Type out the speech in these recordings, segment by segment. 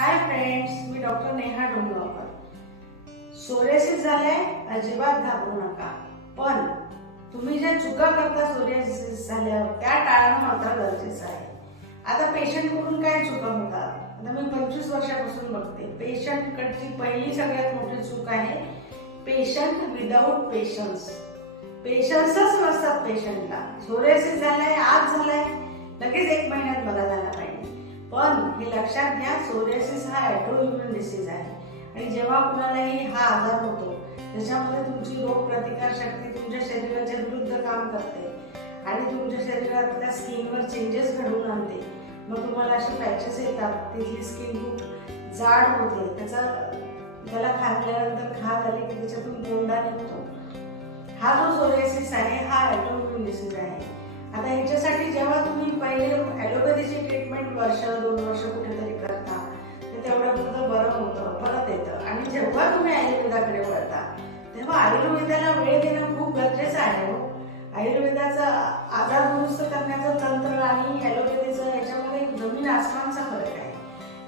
Hi friends, मी doctor Neha डोंगरकर. Psoriasis झाले अजिबात घाबरू नका. पण तुम्ही ज्या चुका करता सोरियासिस झाल्यावर त्या टाळणं मात्र गरजेचं आहे. आता पेशंट कडून काय चुका होतात? आता मी 25 वर्षापासून बघते. पेशंट कडची पहिली सगळ्यात मोठी चूक आहे पेशंट विदाऊट पेशन्स. पेशन्सच नसतात पेशंटला. सोरियासिस झालाय, आज झालाय, लगेच 1 महिन्यात बरा झाला पाहिजे. पण हे लक्षात घ्या, सोरियासिस हा ऑटोइम्युन डिसीज आहे आणि जेव्हा कुणालाही हा आजार होतो त्याच्यामध्ये तुमची रोगप्रतिकार शक्ती तुमच्या शरीराच्या विरुद्ध काम करते आणि तुमच्या शरीरातल्या स्किनवर चेंजेस घडवून आणते. मग तुम्हाला असे पॅचेस येतात, तिथली स्किन खूप जाड होते, त्याला खाल्ल्यानंतर घा झाली की त्याच्यातून कोंडा निघतो. हा जो सोरियासिस आहे हा ऑटोइम्युन डिसीज आहे. आता ह्याच्यासाठी जेव्हा तुम्ही पहिले ॲलोपॅथीची ट्रीटमेंट 1-2 वर्ष कुठेतरी करता तर तेवढ्यापुरतं बरं होतं, परत येतं. आणि जेव्हा तुम्ही आयुर्वेदाकडे वळता तेव्हा आयुर्वेदाला वेळ देणं खूप गरजेचं आहे. आयुर्वेदाचा आजार दुरुस्त करण्याचं तंत्र आणि ॲलोपॅथीचं याच्यामध्ये जमीन आसमानचा फरक आहे.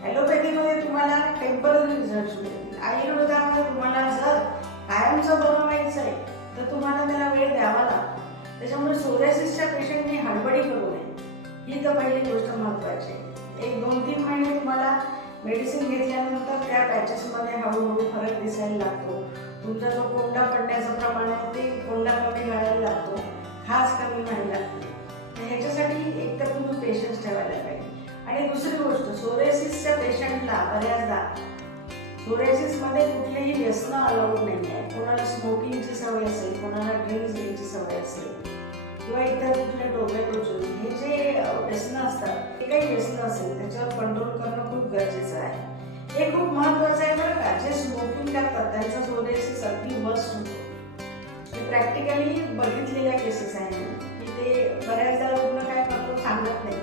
ॲलोपॅथीमध्ये तुम्हाला टेम्पररी रिझल्ट मिळतील. आयुर्वेदामध्ये तुम्हाला जर कायमचं बरं व्हायचं आहे तर तुम्हाला त्याला वेळ द्यावा लागतो. त्याच्यामुळे सोरियासिसच्या पेशंटनी हडबडी करू नये, ही तर पहिली गोष्ट महत्त्वाची आहे. 1-2-3 महिने तुम्हाला मेडिसिन घेतल्यानंतर त्या पॅचेसमध्ये हळूहळू फरक दिसायला लागतो. तुमचा जो कोंडा पडण्याचं प्रमाण आहे ते कोंडा कमी व्हायला लागतो, खाज कमी व्हायला लागते. तर ह्याच्यासाठी एकतर तुम्ही पेशन्स ठेवायला पाहिजे. आणि दुसरी गोष्ट, सोरियासिसच्या पेशंटला बऱ्याचदा सोरियासिसमध्ये कुठलेही व्यसन अलाउड नाही आहे. कोणाला स्मोकिंगची सवय असेल, कोणाला ड्रिंक्स घ्यायची सवय असेल किंवा इतर कुठले टोबॅको चूज, हे जे व्यसन असतात ते काही व्यसन असेल त्याच्यावर कंट्रोल करणं खूप गरजेचं आहे. हे खूप महत्त्वाचं आहे बरं का. जे स्मोकिंग करतात त्यांचा सोरियासिस अगदी वर्स्ट होतो. हे प्रॅक्टिकली बघितलेल्या केसेस आहे की ते बऱ्याचदा रुग्ण काय करतो सांगत नाही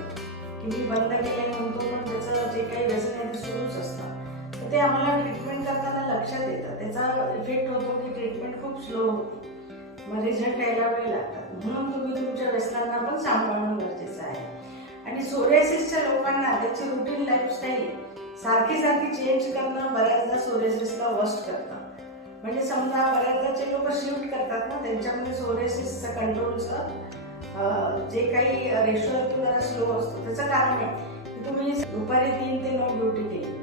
की मी बंद केले म्हणतो, पण त्याचं जे काही व्यसन आहे ते सुरूच असतं. तर ते आम्हाला ट्रीटमेंट करताना लक्षात येतं. त्याचा इफेक्ट होतो की ट्रीटमेंट खूप स्लो होते, मग रिझल्ट यायला वेळ लागतात. म्हणून तुम्ही तुमच्या व्यसनांना पण सांभाळणं गरजेचं आहे. आणि सोरियासिसच्या लोकांना त्याची रुटीन लाईफस्टाईल सारखी चेंज करणं बऱ्याचदा सोरियासिसला वर्स्ट करतं. म्हणजे समजा बऱ्याचदाचे लोक शिफ्ट करतात ना, त्यांच्यामध्ये सोरियासिसचं कंट्रोलचं जे काही रेशो आहे तो जरा स्लो असतो. त्याचं कारण आहे की तुम्ही दुपारी 3 ते 9 ड्युटी केली,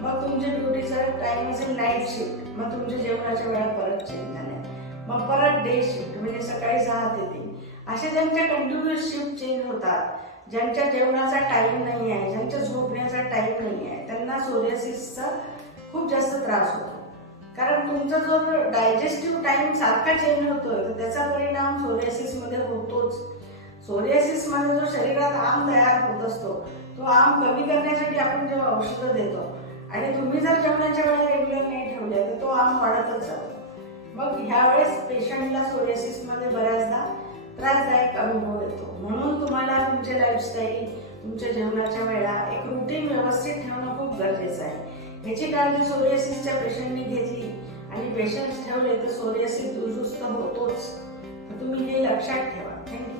मग तुमच्या ड्युटीचा टाइम असेल नाईट शिफ्ट, मग तुमच्या जेवणाच्या वेळा परत चेंज झाल्या, मग परत डे शिफ्ट म्हणजे सकाळी 6 ते 3. अशा ज्यांच्या कंटिन्युअस शिफ्ट चेंज होतात, ज्यांच्या जेवणाचा टाइम नाही आहे, ज्यांच्या झोपण्याचा टाइम नाही आहे, त्यांना सोरियासिसचा खूप जास्त त्रास होतो. कारण तुमचा जो डायजेस्टिव्ह टाइम सारखा चेंज होतोय तर त्याचा परिणाम सोरियासिसमध्ये होतोच. सोरियासिसमध्ये जो शरीरात आम तयार होत असतो तो आम कमी करण्यासाठी आपण जेव्हा औषधं देतो आणि तुम्ही जर जेवणाच्या वेळेला रेग्युलर नाही ठेवल्या तर तो आम वाढतच जातो. मग ह्यावेळेस पेशंटला सोरियासिसमध्ये बऱ्याचदा त्रासदायक अनुभव येतो. म्हणून तुम्हाला तुमचे लाईफस्टाईल, तुमच्या जेवणाच्या वेळा, एक रुटीन व्यवस्थित ठेवणं खूप गरजेचं आहे. याची काळजी सोरियासिसच्या पेशंटनी घेतली आणि पेशंट्स ठेवले तर सोरियासिस दुरुस्त होतोच. तर तुम्ही हे लक्षात ठेवा. थँक्यू.